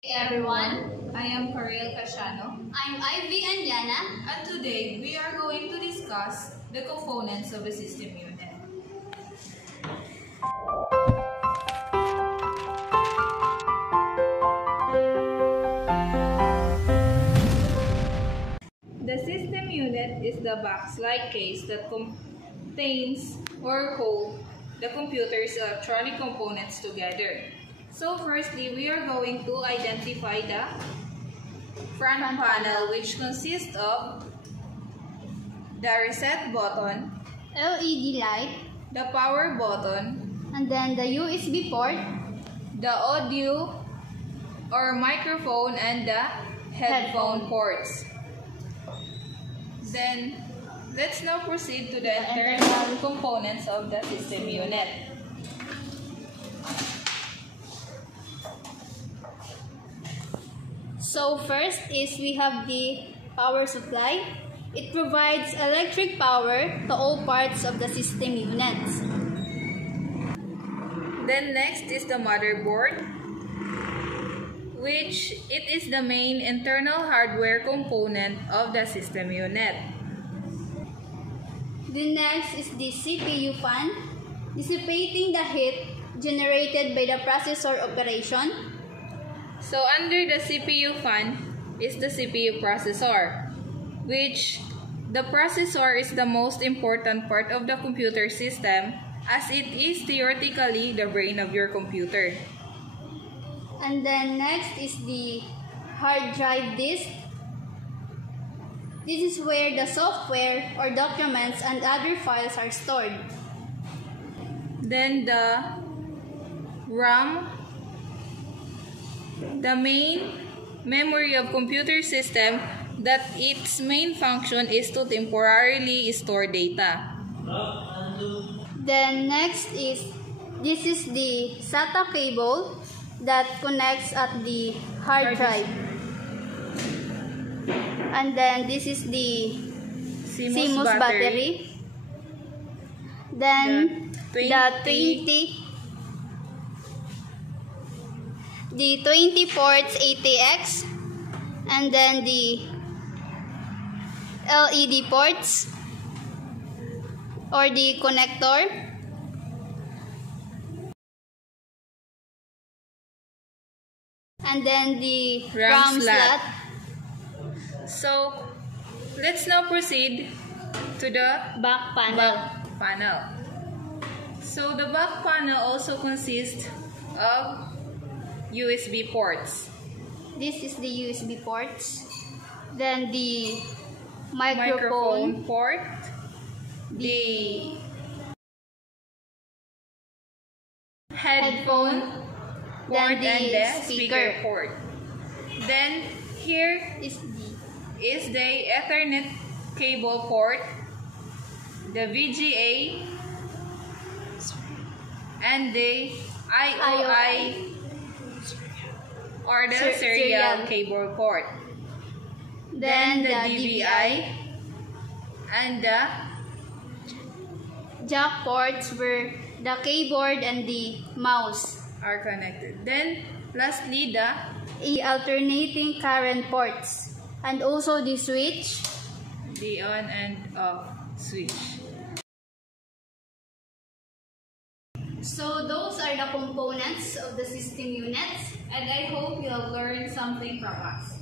Hey everyone, I am Karel Casiano. I'm Ivy and Yana. And today, we are going to discuss the components of a system unit. The system unit is the box-like case that contains or holds the computer's electronic components together. So firstly, we are going to identify the front panel, which consists of the reset button, LED light, the power button, and then the USB port, the audio or microphone, and the headphone ports. Then, let's now proceed to the internal components of the system unit. So first is we have the power supply. It provides electric power to all parts of the system units. Then next is the motherboard, which it is the main internal hardware component of the system unit. The next is the CPU fan, dissipating the heat generated by the processor operation. So under the CPU fan is the CPU processor, which the processor is the most important part of the computer system as it is theoretically the brain of your computer. And then next is the hard drive disk. This is where the software or documents and other files are stored. Then the RAM, the main memory of computer system that its main function is to temporarily store data. Then next is, this is the SATA cable that connects at the hard drive. And then this is the CMOS battery. Then the 20 ports ATX, and then the LED ports or the connector. And then the RAM slot. So, let's now proceed to the Back panel. So, the back panel also consists of USB ports. This is the USB ports. Then the Microphone port, the headphone port, and the speaker port. Then here is the Ethernet cable port, the VGA, and the IOI or the serial cable port. Then the DVI and the jack ports where the keyboard and the mouse are connected. Then lastly the alternating current ports, and also the switch, the on and off switch. So those are the components of the system units, and I hope you have learned something from us.